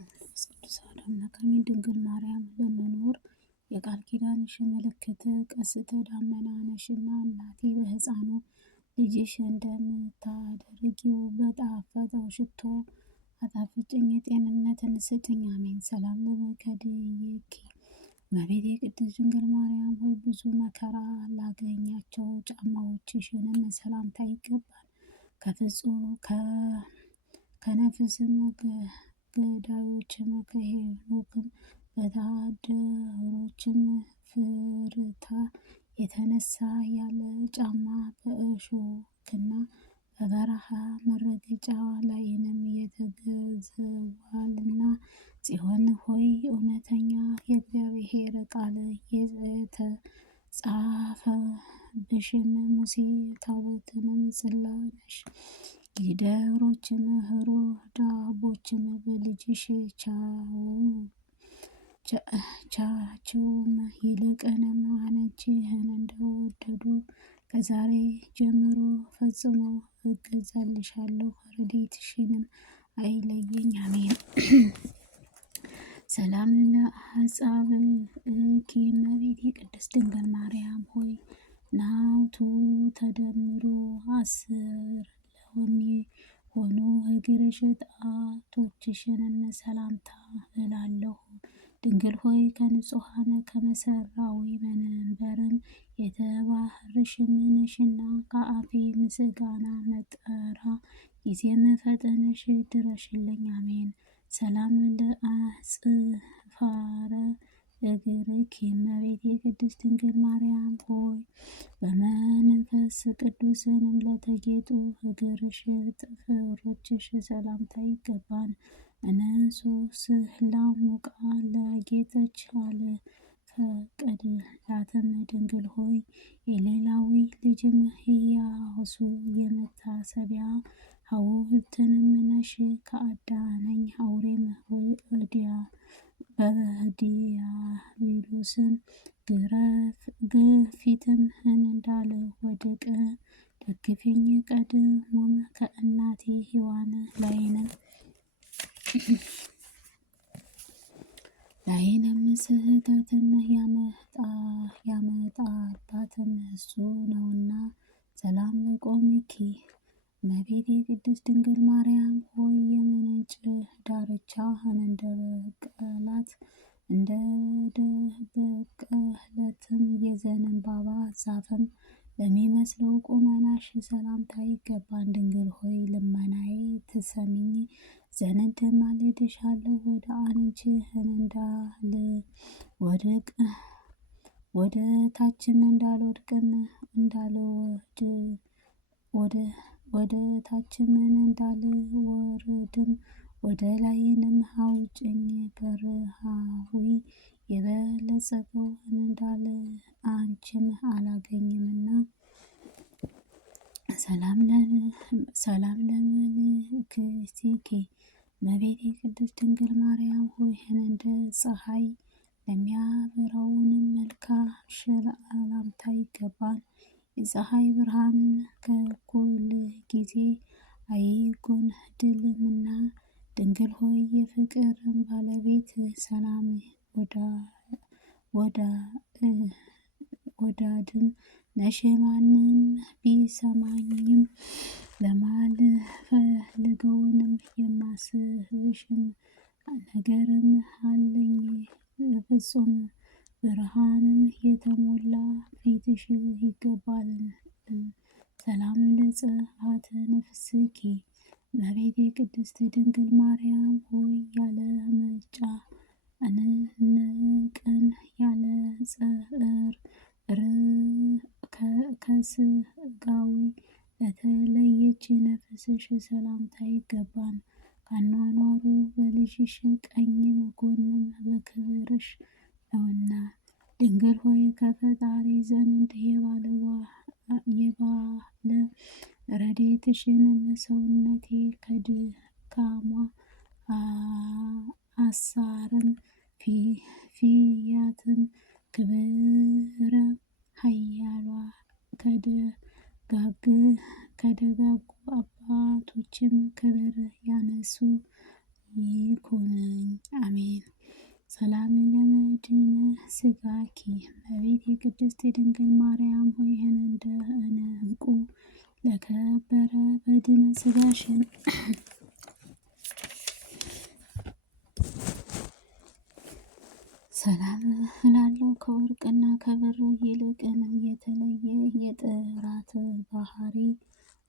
መንፈስ ቅዱስ አሐዱ አምላክ አሜን። ድንግል ማርያም ለመኖር የቃል ኪዳንሽ ምልክት ቀስተ ደመና ነሽና እናቴ በሕፃኑ ልጅሽ እንደምታደርጊው በጣፈጠው ሽቶ አጣፍጭኝ የጤንነትን ስጭኝ አሜን። ሰላም ለመከድይኪ እመቤቴ ቅድስት ድንግል ማርያም ሆይ ብዙ መከራ ላገኛቸው ጫማዎችሽንም ሰላምታ ይገባል። ከፍጹም ከነፍስም ገዳዮችም ከሄኖክም ወታደሮችም ፍርታ የተነሳ ያለ ጫማ በእሾክና በበረሃ መረገጫ ላይንም የተገዘዋልና ጽዮን ሆይ እውነተኛ የእግዚአብሔር ቃል የተጻፈብሽም ሙሴ ታቦትንም ጽላነሽ ጊደሮችም ዳቦችም በልጅሽ ቻችውም ይልቅንም አንቺን እንደወደዱ ከዛሬ ጀምሮ ፈጽሞ እገዛልሻለሁ። ረድኤትሽንም አይለየኝ አሜን። ሰላም ለአጻብዕኪ እመቤቴ ቅድስት ድንግል ማርያም ሆይ ናቱ ተደምሮ 10 ለሚሆኑ እግርሽ ጣቶችሽንም ሰላምታ እላለሁ። ድንግል ሆይ ከንጹሐን ከመሰራዊ መንበርም የተባረክሽ ነሽና ከአፌ ምስጋና መጠራ ጊዜም ፈጥነሽ ድረሽልኝ አሜን። ሰላም ለአጽፋረ እግርኪ እመቤቴ ቅድስት ድንግል ማርያም ሆይ በመንፈስ ቅዱስንም ለተጌጡ እግርሽ ጥፍሮችሽ ሰላምታ ይገባል። እንሶስ ላሙቃ ለጌጠች አለ ፈቀድላትም ድንግል ሆይ የሌላዊ ልጅም ኢያሱ የመታሰቢያ ሐውልትንም ነሽ። ከአዳነኝ አውሬም በዲያብሎስም ግፊትም እንዳልወድቅ ደግፊኝ። ቀድሞም ከእናቴ ሔዋን ላይንም ስህተትን ያመጣባትም እሱ ነውና። ሰላም ለቆምኪ እመቤቴ ቅድስት ድንግል ማርያም ሆይ የምንጭ ዳርቻ እንደበቀለትም የዘንባባ ዛፍም ለሚመስለው ቁመናሽ ሰላምታ ይገባል። ድንግል ሆይ ልመናዬ ትሰሚኝ ዘንድ ማልድሻለሁ። ወደ አንቺ እንዳልወድቅ ወደ ታችም እንዳልወድቅም ወደ ታችም እንዳልወርድም ወደ ላይንም አውጭኝ። በረሃዊ የበለጸገውን እንዳለ አንቺም አላገኝምና። ሰላም ለመልክቲኪ እመቤቴ ቅድስት ድንግል ማርያም ሆይ እንደ ፀሐይ ለሚያበራውንም መልክሽ ሰላምታ ይገባል። የፀሐይ ብርሃንን ከእኩለ ጊዜ አይጎድልምና። ድንግል ሆይ የፍቅርን ባለቤት ሰላም ወዳድም ነሽ። ማንም ቢሰማኝም ለማልፈልገውንም የማስብሽም ነገርም አለኝ። ፍጹም ብርሃንን የተሞላ ፊትሽ ይገባል። ሰላም ለጸአተ ነፍስኪ እመቤቴ ቅድስት ድንግል ማርያም ሆይ ያለ መጨነቅን ያለ ጸር ከስጋዊ ለተለየች ነፍስሽ ሰላምታ ይገባል። ከአኗኗሩ በልጅሽ ቀኝም ጎንም በክብርሽ ነውና። ድንግል ሆይ ከፈጣሪ ዘንድ የባለ ረድኤትሽንም ሰውነቴ ከድካሟ አሳርም ፊያትም ክብረ ኃያሏ ከደጋጉ አባቶችም ክብር ያነሱ ይኩነኝ። ስጋኪ እመቤቴ ቅድስት ድንግል ማርያም ሆይ እንደ ዕንቁ ለከበረ በድነ ስጋሽን ሰላም እላለሁ። ከወርቅና ከብር ይልቅንም የተለየ የጥራት ባህሪ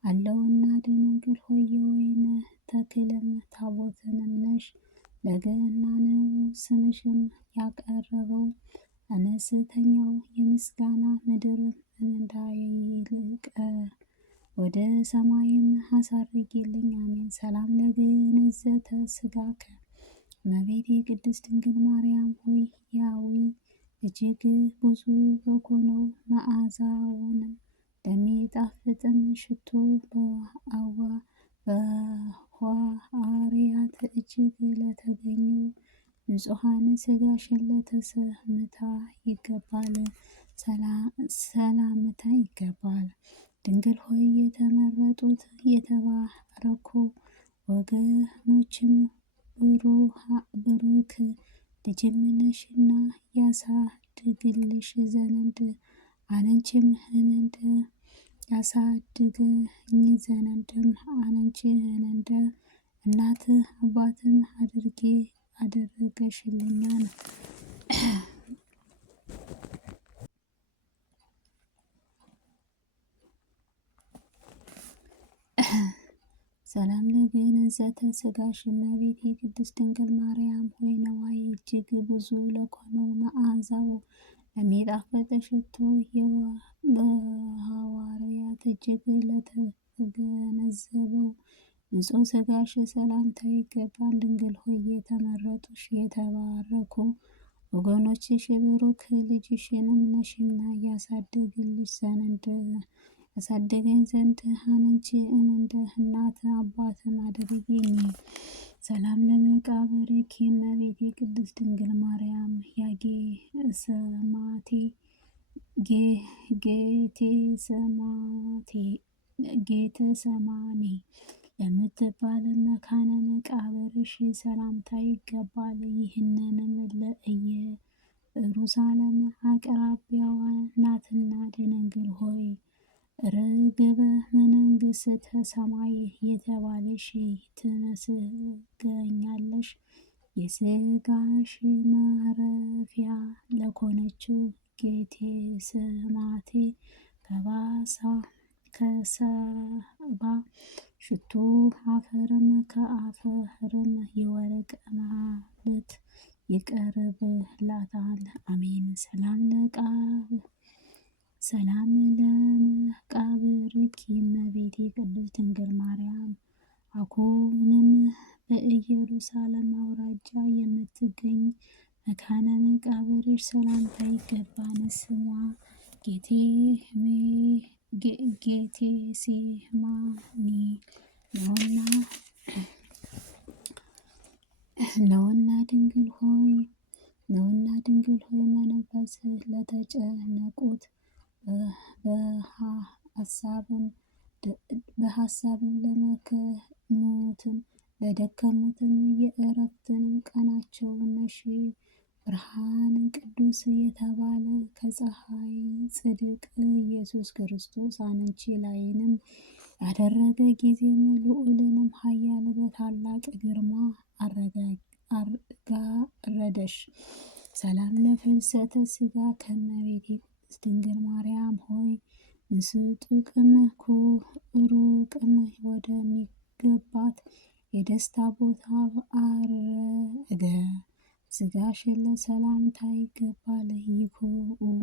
አለውና ድንግል ሆይ የወይን ተክልም ታቦትንም ነሽ። ለገናነው ስምሽም ያቀረበው አነስተኛው የምስጋና ምድር እንዳይልቅ ወደ ሰማይም አሳርጊልኝ። አሜን። ሰላም ለግንዘተ ስጋከ እመቤቴ ቅድስት ድንግል ማርያም ሆይ ያዊ እጅግ ብዙ በሆነው መዓዛውንም ለሚጣፍጥም ሽቶ በሐዋርያት እጅግ ለተገኙ ንጹሐን ስጋሽን ለተሰምታ ይገባል ሰላምታ ይገባል። ድንግል ሆይ የተመረጡት የተባረኩ ወገኖችም ብሩክ ልጅም ነሽና ያሳድግልሽ ዘንድ አንቺም እንደ ያሳድገኝ ዘንድም አንቺ እንደ እናት አባትም አደረገሽልኛል። ሰላም ለግንዘተ ስጋሽ እመቤቴ ቅድስት ድንግል ማርያም ሆይ ነዋይ እጅግ ብዙ ለሆነው መዓዛው ለሚጣፍጥ ሽቶ በሐዋርያት እጅግ ለተገነዘበው ንጹሕ ስጋሽ ሰላምታ ይገባል። ድንግል ሆይ የተመረጡሽ የተባረኩ ወገኖችሽ ብሩክ ልጅሽንም ነሽና ያሳደገኝ ዘንድ አንቺ እንደ እናት አባትም አድርጊኝ። ሰላም ለመቃብርኪ እመቤቴ ቅድስት ድንግል ማርያም ጌቴሰማኒ ለምትባል መካነ መቃብርሽ ሰላምታ ይገባል። ይህንንም ለኢየሩሳሌም አቅራቢያዋ ናትና ድንግል ሆይ ርግበ መንግሥተ ሰማይ የተባለሽ ትመስገኛለሽ። የስጋሽ ማረፊያ ለሆነችው ጌቴሰማኒ ከሰባ ሽቱ አፈርም ከአፈርም የወርቅ ማለት ይቀርብላታል። አሜን። ሰላም ለመቃብርኪ እመቤቴ ቅድስት ድንግል ማርያም አኮንም በኢየሩሳሌም አውራጃ የምትገኝ መካነ መቃብርሽ ሰላምታ ይገባል። ስሟ ጌቴሴማኒ ነውና ድንግል ሆይ መንፈስ ለተጨነቁት በሐሳብም ለደከሙትም የእረፍትን ቀናቸው ነሽ። ብርሃን ቅዱስ የተባለ ከፀሐይ ጽድቅ ኢየሱስ ክርስቶስ አንቺ ላይንም ያደረገ ጊዜም ልዑልንም ኃያል በታላቅ ግርማ አጋረደሽ። ሰላም ለፍልሰተ ስጋ ከእመቤቴ ቅድስት ድንግል ማርያም ሆይ ምስጡቅም ሩቅም ወደሚገባት የደስታ ቦታ አረገ። ስጋሽን ለሰላምታ ይገባል። ይኩኡም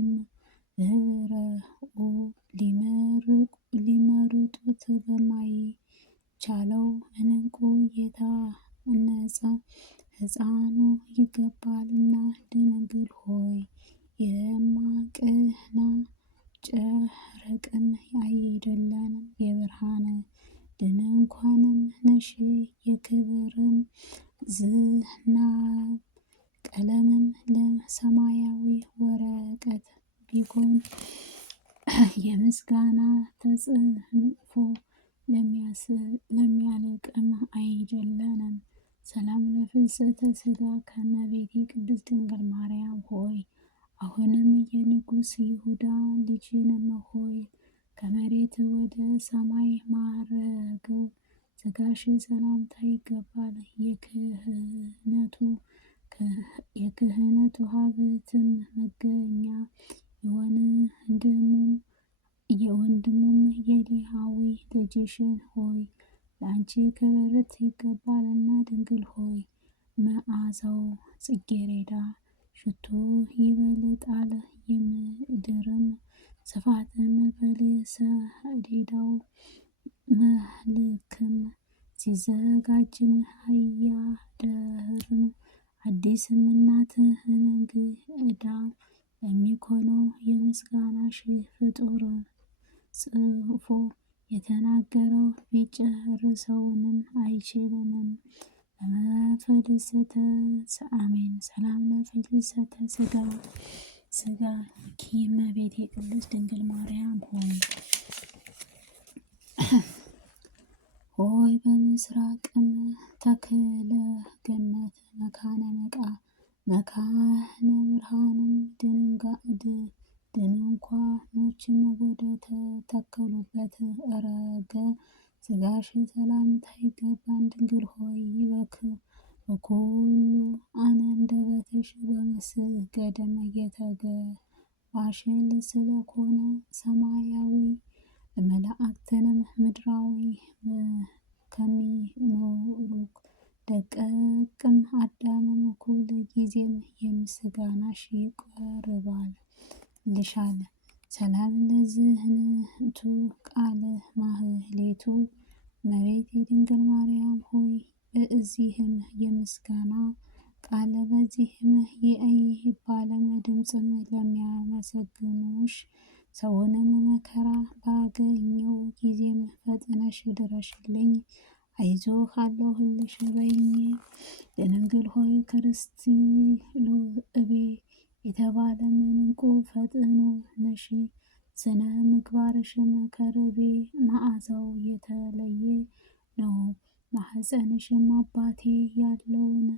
ህብረኡ ሊመርጡት በማይቻለው እንቁ የታነጸ ሕፃኑ ይገባልና። ድንግል ሆይ የማቅና ጨረቅም አይደለንም የብርሃን ድንኳንም ነሽ። የክብርም ዝናብ ቀለምም ለሰማያዊ ወረቀት ቢሆን የምስጋና ተጽፎ ለሚያልቅም አይደለንም። ሰላም ለፍልሰተ ስጋ ከእመቤቴ ቅድስት ድንግል ማርያም ሆይ አሁንም የንጉሥ ይሁዳ ልጅንም ሆይ ከመሬት ወደ ሰማይ ማረገው ሥጋሽ ሰላምታ ይገባል። የክህነቱ ሀብትም መገኛ የወንድሙም የሌዊ ልጅሽን ሆይ ለአንቺ ክብርት ይገባልና ድንግል ሆይ መዓዛው ጽጌረዳ ሽቱ ይበልጣል። የምድርም ስፋትም በሰሌዳው መልክም ሲዘጋጅም አያደርም። አዲስም እናትህን እንግዳ ለሚኮነው የምስጋናሽ ፍጡር ጽፎ የተናገረው ቢጨርሰውንም አይችልም። ለመፈልሰተ አሜን። ሰላም ለፍልሰተ ስጋ እመቤቴ ቅድስት ድንግል ማርያም ሆይ በምስራቅም ተክለ ገነት መካነ ብርሃንም ድንኳኖችም ወደ ተተከሉበት እረገ ሥጋሽ ሰላምታ ይገባል። ድንግል ሆይ በኩሉ አንደበትሽ በመስገድም የተገባሽን ስለኮነ ሰማያዊ መላእክትንም ምድራዊ ከሚኖሩ ደቀቅም አዳምም ሁል ጊዜም የምስጋናሽ ይቀርባልሻል። ሰላም ለዝህንቱ ቃለ ማህሌቱ እመቤቴ ድንግል ማርያም ሆይ በዚህም የምስጋና ቃል በዚህም የይባለም ድምፅም ለሚያመሰግኑሽ ሰውንም መከራ ባገኘው ጊዜም ፈጥነሽ ድረሽልኝ። አይዞህ አለሁልሽ በይኝ። ድንግል ሆይ ክርስቶሎእቤ የተባለ እንቁ ፈጥኖ ነሽ። ስነ ምግባርሽም ከርቤ መዓዛው የተለየ ነው። ማኅፀንሽም አባቴ ያለውን